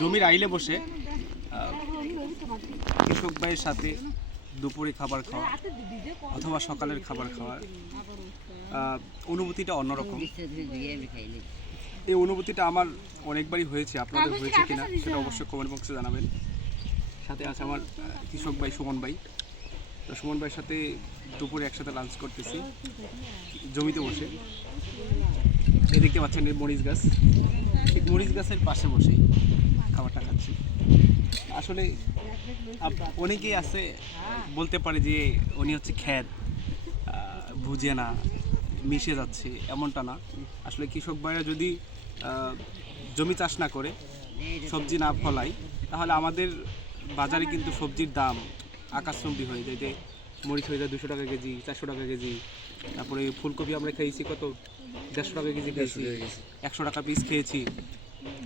জমির আইলে বসে কৃষক ভাইয়ের সাথে দুপুরে খাবার খাওয়া অথবা সকালের খাবার খাওয়ার অনুভূতিটা অন্যরকম। এই অনুভূতিটা আমার অনেকবারই হয়েছে আপনাদের হয়েছে কিনা সেটা অবশ্যই কমেন্ট বক্সে জানাবেন। সাথে আছে আমার কৃষক ভাই সুমন ভাই। তো সুমন ভাইয়ের সাথে দুপুরে একসাথে লাঞ্চ করতেছি জমিতে বসে। এই দেখতে পাচ্ছেন মরিচ গাছ। মরিচ গাছের পাশে বসেই খাবারটা খাচ্ছি। আসলে অনেকেই আছে বলতে পারে যে উনি হচ্ছে খ্যাত বুঝে না মিশে যাচ্ছে এমনটা না। আসলে কৃষক ভাইরা যদি জমি চাষ না করে সবজি না ফলায় তাহলে আমাদের বাজারে কিন্তু সবজির দাম আকাশচম্বী হয়ে যায়। যে মরিচ হয়ে যায় দুশো টাকা কেজি চারশো টাকা কেজি তারপরে ফুলকপি আমরা খেয়েছি কত? দেড়শো টাকা কেজি খেয়েছি একশো টাকা পিস খেয়েছি।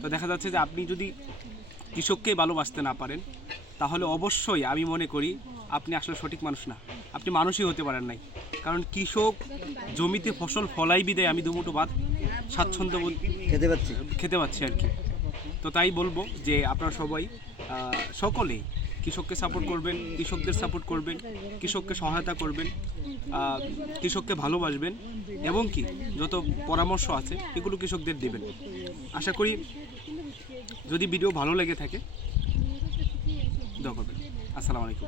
তো দেখা যাচ্ছে যে আপনি যদি কৃষককে ভালোবাসতে না পারেন তাহলে অবশ্যই আমি মনে করি আপনি আসলে সঠিক মানুষ না। আপনি মানুষই হতে পারেন নাই। কারণ কৃষক জমিতে ফসল ফলাই বিদায় আমি দুমুটো ভাত স্বাচ্ছন্দ্য খেতে পাচ্ছি। খেতে পাচ্ছি আর কি। তো তাই বলব যে আপনারা সবাই আহ, সকলেই কৃষককে সাপোর্ট করবেন কৃষকদের সাপোর্ট করবেন কৃষককে সহায়তা করবেন কৃষককে ভালোবাসবেন এবং কি যত পরামর্শ আছে এগুলো কৃষকদের দেবেন। আশা করি যদি ভিডিও ভালো লেগে থাকে করবেন আসসালামু আলাইকুম।